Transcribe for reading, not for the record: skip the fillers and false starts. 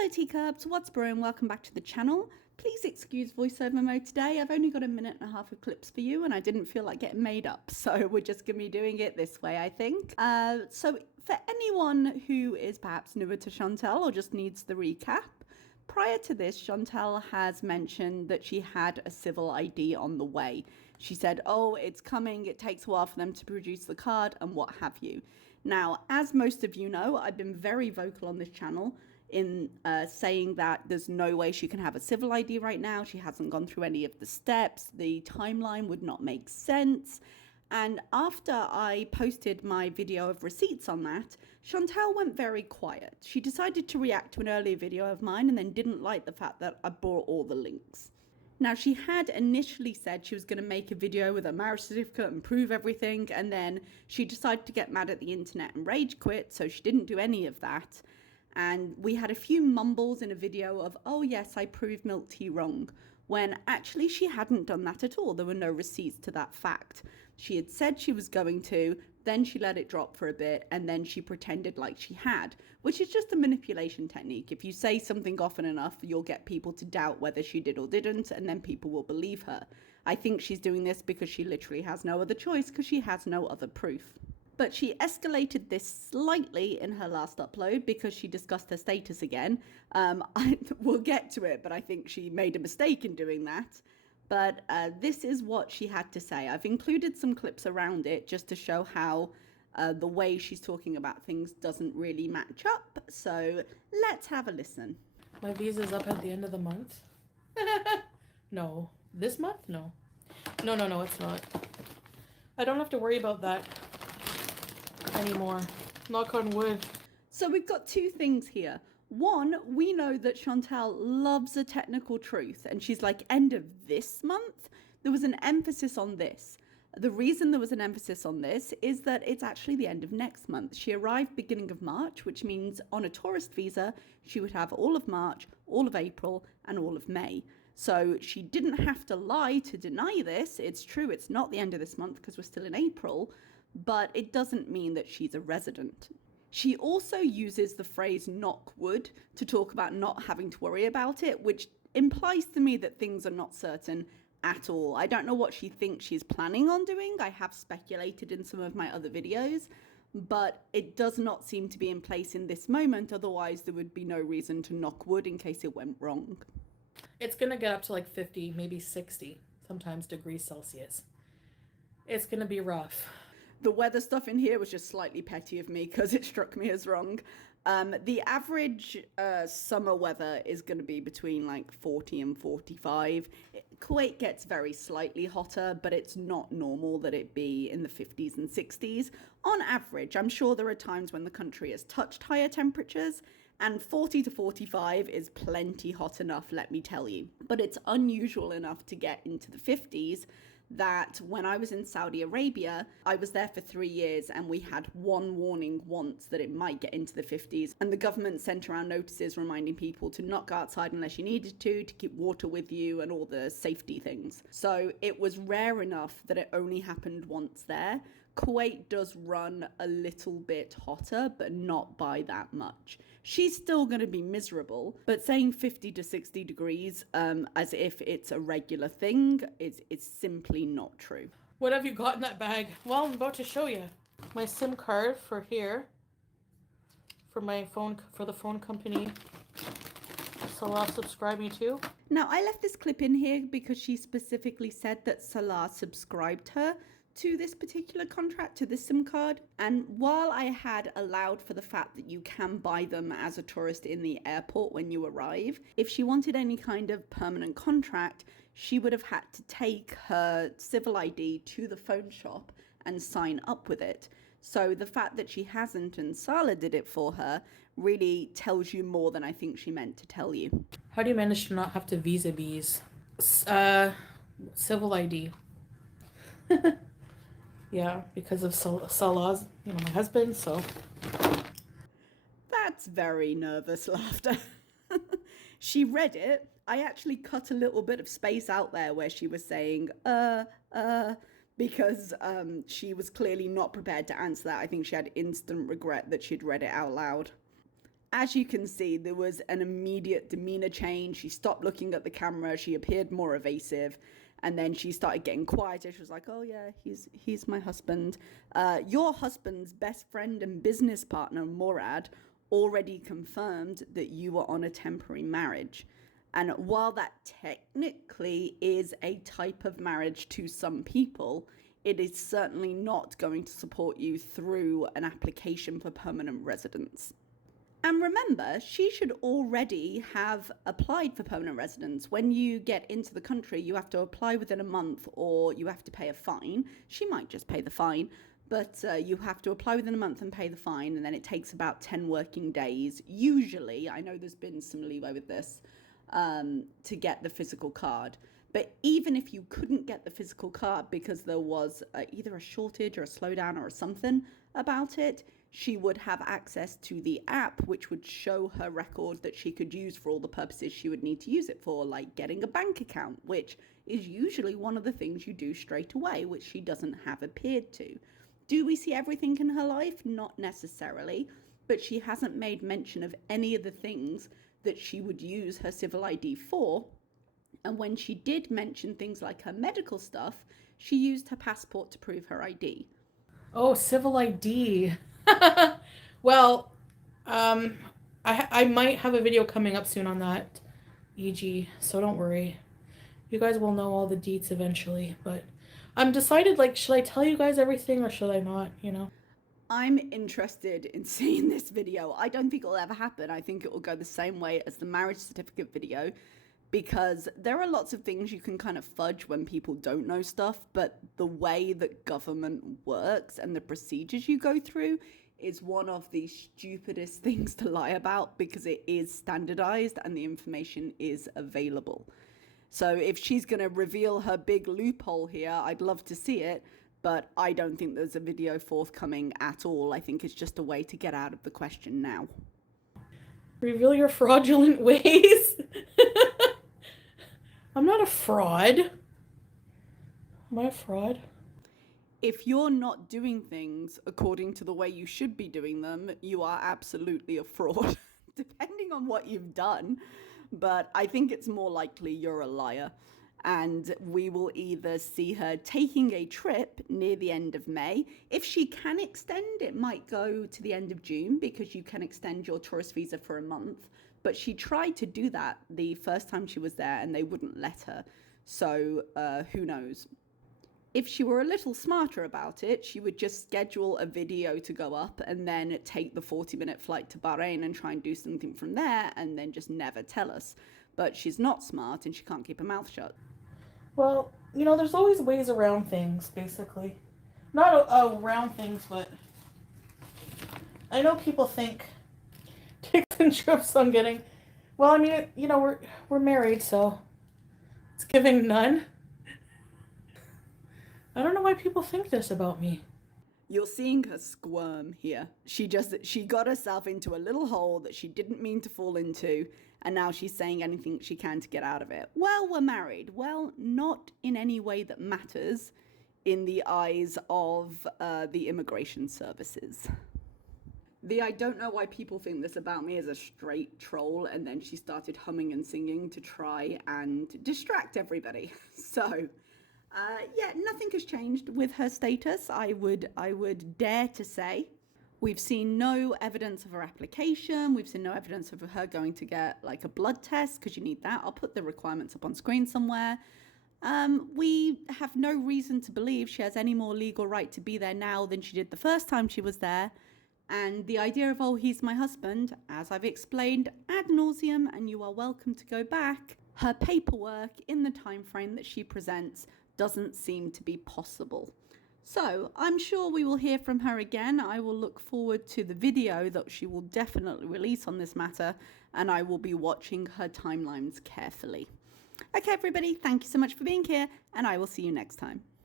Hello teacups, what's brewing? Welcome back to the channel. Please excuse voiceover mode today. I've only got a minute and a half of clips for you and I didn't feel like getting made up. So we're just going to be doing it this way, I think. So for anyone who is perhaps newer to Chantal or just needs the recap, prior to this, Chantal has mentioned that she had a civil ID on the way. She said, oh, it's coming, it takes a while for them to produce the card and what have you. Now, as most of you know, I've been very vocal on this channel in saying that there's no way she can have a civil ID right now. She hasn't gone through any of the steps. The timeline would not make sense. And after I posted my video of receipts on that, Chantal went very quiet. She decided to react to an earlier video of mine and then didn't like the fact that I brought all the links. Now, she had initially said she was going to make a video with a marriage certificate and prove everything, and then she decided to get mad at the internet and rage quit, so she didn't do any of that. And we had a few mumbles in a video of, oh yes, I proved milk tea wrong, when actually she hadn't done that at all. There were no receipts to that fact. She had said she was going to, then she let it drop for a bit, and then she pretended like she had, which is just a manipulation technique. If you say something often enough, you'll get people to doubt whether she did or didn't, and then people will believe her. I think she's doing this because she literally has no other choice, because she has no other proof. But she escalated this slightly in her last upload because she discussed her status again. We'll get to it, but I think she made a mistake in doing that. But this is what she had to say. I've included some clips around it just to show how the way she's talking about things doesn't really match up. So let's have a listen. My visa's up at the end of the month. No. This month? No. No, it's not. I don't have to worry about that anymore. Knock on wood. So we've got two things here. One, we know that Chantal loves a technical truth, and she's like, end of this month? There was an emphasis on this. The reason there was an emphasis on this is that it's actually the end of next month. She arrived beginning of March, which means on a tourist visa, she would have all of March, all of April, and all of May. So she didn't have to lie to deny this. It's true, it's not the end of this month because we're still in April, but it doesn't mean that she's a resident. She also uses the phrase knock wood to talk about not having to worry about it, which implies to me that things are not certain at all. I don't know what she thinks she's planning on doing. I have speculated in some of my other videos, but it does not seem to be in place in this moment. Otherwise, there would be no reason to knock wood in case it went wrong. It's going to get up to like 50, maybe 60, sometimes degrees Celsius. It's going to be rough. The weather stuff in here was just slightly petty of me because it struck me as wrong. The average summer weather is going to be between like 40 and 45. Kuwait gets very slightly hotter, but it's not normal that it be in the 50s and 60s. On average, I'm sure there are times when the country has touched higher temperatures, and 40 to 45 is plenty hot enough, let me tell you. But it's unusual enough to get into the 50s that when I was in Saudi Arabia, I was there for 3 years and we had one warning once that it might get into the 50s. And the government sent around notices reminding people to not go outside unless you needed to keep water with you and all the safety things. So it was rare enough that it only happened once there. Kuwait does run a little bit hotter, but not by that much. She's still going to be miserable, but saying 50 to 60 degrees as if it's a regular thing is simply not true. What have you got in that bag? Well, I'm about to show you. My SIM card for here, for my phone, for the phone company Salah subscribed me to. Now, I left this clip in here because she specifically said that Salah subscribed her to this particular contract, to this SIM card. And while I had allowed for the fact that you can buy them as a tourist in the airport when you arrive, if she wanted any kind of permanent contract, she would have had to take her civil ID to the phone shop and sign up with it. So the fact that she hasn't and Salah did it for her really tells you more than I think she meant to tell you. How do you manage to not have to visa bees? Civil ID. Yeah, because of Salah's, my husband, so. That's very nervous laughter. She read it. I actually cut a little bit of space out there where she was saying, because she was clearly not prepared to answer that. I think she had instant regret that she'd read it out loud. As you can see, there was an immediate demeanor change. She stopped looking at the camera. She appeared more evasive. And then she started getting quieter. She was like, oh, yeah, he's my husband. Your husband's best friend and business partner, Morad, already confirmed that you were on a temporary marriage. And while that technically is a type of marriage to some people, it is certainly not going to support you through an application for permanent residence. And remember, she should already have applied for permanent residence. When you get into the country, you have to apply within a month or you have to pay a fine. She might just pay the fine, but you have to apply within a month and pay the fine. And then it takes about 10 working days. Usually, I know there's been some leeway with this, to get the physical card. But even if you couldn't get the physical card because there was either a shortage or a slowdown or something about it, she would have access to the app, which would show her record that she could use for all the purposes she would need to use it for, like getting a bank account, which is usually one of the things you do straight away, which she doesn't have appeared to. Do we see everything in her life? Not necessarily, but she hasn't made mention of any of the things that she would use her civil ID for. And when she did mention things like her medical stuff, she used her passport to prove her ID. Oh, civil ID. Well, I might have a video coming up soon on that, EG, so don't worry. You guys will know all the deets eventually, but I'm decided, like, should I tell you guys everything or should I not, you know? I'm interested in seeing this video. I don't think it'll ever happen. I think it will go the same way as the marriage certificate video, because there are lots of things you can kind of fudge when people don't know stuff, but the way that government works and the procedures you go through is one of the stupidest things to lie about, because it is standardized and the information is available. So if she's going to reveal her big loophole here, I'd love to see it, but I don't think there's a video forthcoming at all. I think it's just a way to get out of the question now. Reveal your fraudulent ways. I'm not a fraud. Am I a fraud? If you're not doing things according to the way you should be doing them, you are absolutely a fraud, depending on what you've done. But I think it's more likely you're a liar. And we will either see her taking a trip near the end of May. If she can extend, it might go to the end of June, because you can extend your tourist visa for a month. But she tried to do that the first time she was there and they wouldn't let her. So who knows? If she were a little smarter about it, she would just schedule a video to go up and then take the 40-minute flight to Bahrain and try and do something from there and then just never tell us. But she's not smart and she can't keep her mouth shut. Well, you know, there's always ways around things, basically. Not around things, but I know people think tips and trips I'm getting. Well, I mean, you know, we're married, so it's giving none. I don't know why people think this about me. You're seeing her squirm here. She got herself into a little hole that she didn't mean to fall into, and now she's saying anything she can to get out of it. Well, we're married. Well, not in any way that matters in the eyes of the immigration services. The I don't know why people think this about me is a straight troll, and then she started humming and singing to try and distract everybody. So yeah, nothing has changed with her status, I would dare to say. We've seen no evidence of her application. We've seen no evidence of her going to get like a blood test, because you need that. I'll put the requirements up on screen somewhere. We have no reason to believe she has any more legal right to be there now than she did the first time she was there. And the idea of, oh, he's my husband, as I've explained ad nauseum, and you are welcome to go back, her paperwork in the time frame that she presents doesn't seem to be possible. So I'm sure we will hear from her again. I will look forward to the video that she will definitely release on this matter, and I will be watching her timelines carefully. Okay, everybody, thank you so much for being here, and I will see you next time.